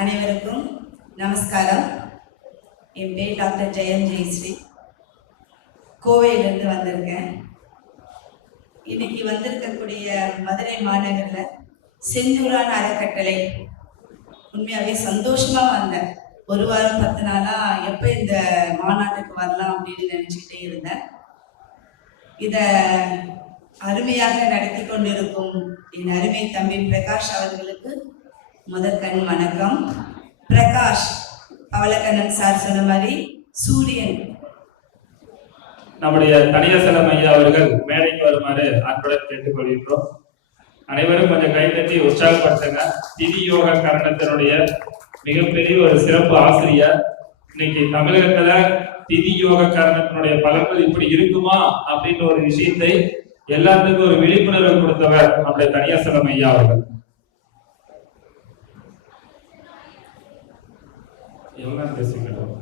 அனைவருக்கும் நமஸ்காரம். என் பேர் டாக்டர் ஜெயம் ஜெயஸ்ரீ கோவையிலேருந்து வந்திருக்கேன். இன்னைக்கு வந்திருக்கக்கூடிய மதுரை மாநகரில் செந்தூரான அறக்கட்டளை. உண்மையாகவே சந்தோஷமாக வந்தேன். ஒரு வாரம் பத்து நாளாக எப்போ இந்த மாநாட்டுக்கு வரலாம் அப்படின்னு நினச்சிக்கிட்டே இருந்தேன். இதை அருமையாக நடத்தி கொண்டிருக்கும் என் அருமை தம்பி பிரகாஷ் அவர்களுக்கு முதற்கண் வணக்கம். பிரகாஷ் பவளக்கண்ணன் சார் சொன்ன மாதிரி சூரியன். நம்முடைய தனியாசலம் ஐயா அவர்கள் மேடைக்கு வருமாறு அன்புடன் கேட்டுக்கொள்கின்றோம். அனைவரும் கொஞ்சம் கைத்தட்டி உற்சாகப்படுத்துங்க. திதி யோக கரணத்தினுடைய மிகப்பெரிய ஒரு சிறப்பு ஆசிரியர். இன்னைக்கு தமிழகத்துல திதி யோக கரணத்தினுடைய பலன்கள் இப்படி இருக்குமா அப்படின்ற ஒரு விஷயத்தை எல்லாத்துக்கும் ஒரு விழிப்புணர்வு கொடுத்தவர் நம்முடைய தனியாசலம் ஐயா அவர்கள். எவ்வளவு பேசுகிறோம்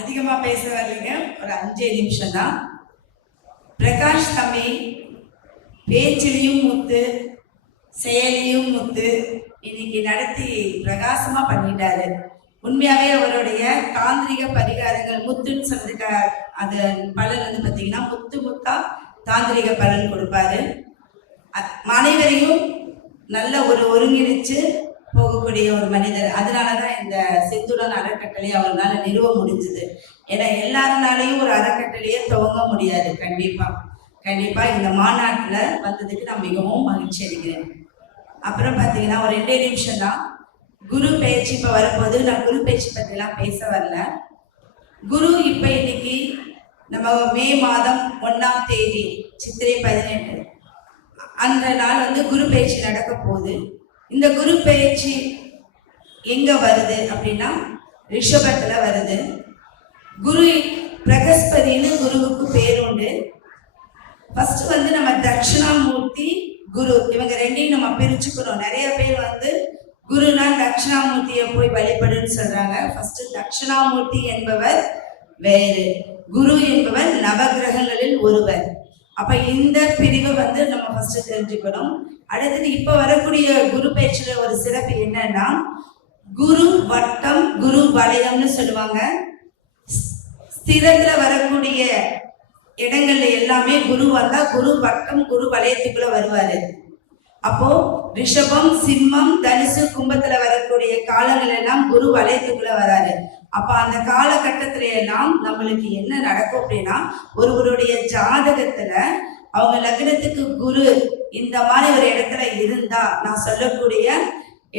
அதிகமா பேச வரலைங்க. ஒரு அஞ்சே நிமிஷம் தான். பிரகாஷ் தம்பி பேச்சிலையும் முத்து செயலியும் முத்து இன்னைக்கு நடத்தி பிரகாசமா பண்ணிட்டாரு. உண்மையாவே அவருடைய தாந்திரிக பரிகாரங்கள் முத்துன்னு சொன்னதுக்கு அது பலன் வந்து பார்த்தீங்கன்னா முத்து முத்தா தாந்திரிக பலன் கொடுப்பாரு. அனைவரையும் நல்ல ஒரு ஒருங்கிணைச்சு போகக்கூடிய ஒரு மனிதர். அதனாலதான் இந்த செந்துடன் அறக்கட்டளை அவர்களால நிறுவ முடிஞ்சது. ஏன்னா எல்லாருனாலையும் ஒரு அறக்கட்டளையே துவங்க முடியாது. கண்டிப்பா. கண்டிப்பா இந்த மாநாட்டுல வந்ததுக்கு நான் மிகவும் மகிழ்ச்சி அடைகிறேன். அப்புறம் பாத்தீங்கன்னா ஒரு ரெண்டே நிமிஷம் தான் குரு பயிற்சி இப்ப வரும்போது நான் குரு பயிற்சி பத்தி எல்லாம் பேச வரல. குரு இப்ப இன்னைக்கு நம்ம மே மாதம் ஒன்னாம் தேதி சித்திரை பதினெட்டு. அந்த நாள் வந்து குரு பயிற்சி நடக்க போகுது. இந்த குரு பயிற்சி எங்க வருது அப்படின்னா ரிஷபத்துல வருது. குரு பிரகஸ்பதின்னு குருவுக்கு பேருண்டு ஃபர்ஸ்ட் வந்து நம்ம தட்சிணாமூர்த்தி குரு. இவங்க ரெண்டையும் நம்ம பிரிச்சுக்கணும். நிறைய பேர் வந்து குருனா தட்சிணாமூர்த்தியை போய் வழிபடுன்னு சொல்றாங்க. ஃபர்ஸ்ட் தட்சிணாமூர்த்தி என்பவர் வேறு. குரு என்பவர் நவகிரகங்களில் ஒருவர். அப்ப இந்த பிரிவை வந்து நம்ம ஃபர்ஸ்ட் தெரிஞ்சுக்கணும். அடுத்தது இப்ப வரக்கூடிய குரு பேச்சுல ஒரு சிறப்பு என்னன்னா குரு வட்டம் குரு வளையம்னு சொல்லுவாங்க. ஸ்திரத்துல வரக்கூடிய இடங்கள்ல எல்லாமே குரு வந்தா குரு வட்டம் குரு வளையத்துக்குள்ள வருவாரு. அப்போ ரிஷபம் சிம்மம் தனுசு கும்பத்துல வரக்கூடிய காலங்கள் எல்லாம் குரு வளையத்துக்குள்ள வராரு. அப்ப அந்த காலகட்டத்துல எல்லாம் நம்மளுக்கு என்ன நடக்கும் அப்படின்னா ஒருவருடைய ஜாதகத்துல அவங்க லக்னத்துக்கு குரு இந்த மாதிரி ஒரு இடத்துல இருந்தா நான் சொல்லக்கூடிய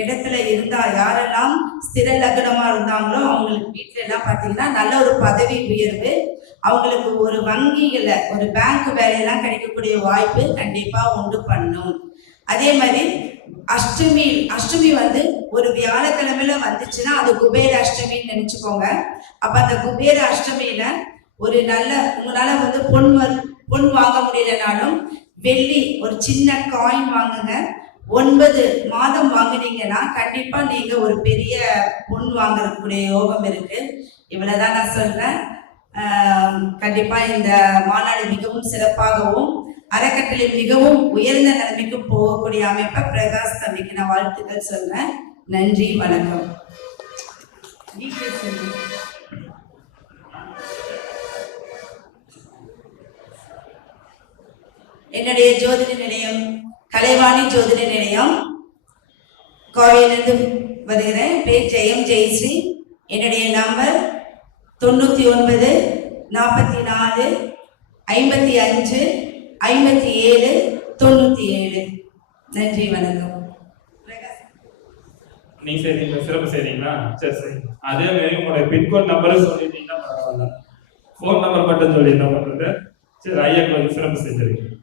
இடத்துல இருந்தா யாரெல்லாம் ஸ்திர லக்னமா இருந்தாங்களோ அவங்களுக்கு வீட்டுல எல்லாம் பாத்தீங்கன்னா நல்ல ஒரு பதவி உயர்வு அவங்களுக்கு ஒரு வங்கியில ஒரு பேங்க் வேலையெல்லாம் கிடைக்கக்கூடிய வாய்ப்பு கண்டிப்பா உண்டு பண்ணும். அதே மாதிரி அஷ்டமி அஷ்டமி வந்து ஒரு வியாழக்கிழமையில வந்துச்சுன்னா அது குபேர அஷ்டமின்னு நினைச்சுக்கோங்க. அப்ப அந்த குபேர அஷ்டமியில ஒரு நல்ல உங்களால வந்து பொன் பொன் வாங்க முடியலனாலும் வெள்ளி ஒரு சின்ன காயின் வாங்குங்க. ஒன்பது மாதம் வாங்குனீங்கன்னா கண்டிப்பா நீங்க ஒரு பெரிய பொன் வாங்கக்கூடிய யோகம் இருக்கு. இவ்வளவுதான் நான் சொல்றேன். கண்டிப்பா இந்த மாநாடு மிகவும் சிறப்பாகவும் அறக்கட்டளை மிகவும் உயர்ந்த நிலைமைக்கு போகக்கூடிய அமைப்பை பிரகாஷ் தம்பிக்கு நான் வாழ்த்துக்கள் சொல்றேன். நன்றி வணக்கம் வீட்டுல சொல்லு. என்னுடைய ஜோதிட நிலையம் கலைவாணி ஜோதிட நிலையம். கோவையிலிருந்து வருகிறேன். பேர் ஜெயம் ஜெயஸ்ரீ. என்னுடைய நம்பர் தொண்ணூற்றி ஒன்பது நாற்பத்தி நாலு ஐம்பத்தி அஞ்சு ஐம்பத்தி ஏழு தொண்ணூற்றி ஏழு. நன்றி வணக்கம். நீ செய்றீங்களா? சிறப்பு செய்றீங்களா? சரி சரி. அதே மாதிரி உங்களுடைய பின்கோட் நம்பரும் சொல்லிட்டீங்கன்னா பரவாயில்ல. ஃபோன் நம்பர் மட்டும் சொல்லியிருந்தா பண்றது சரி ஐயா கொஞ்சம் சிறப்பு செஞ்சிருக்கீங்க.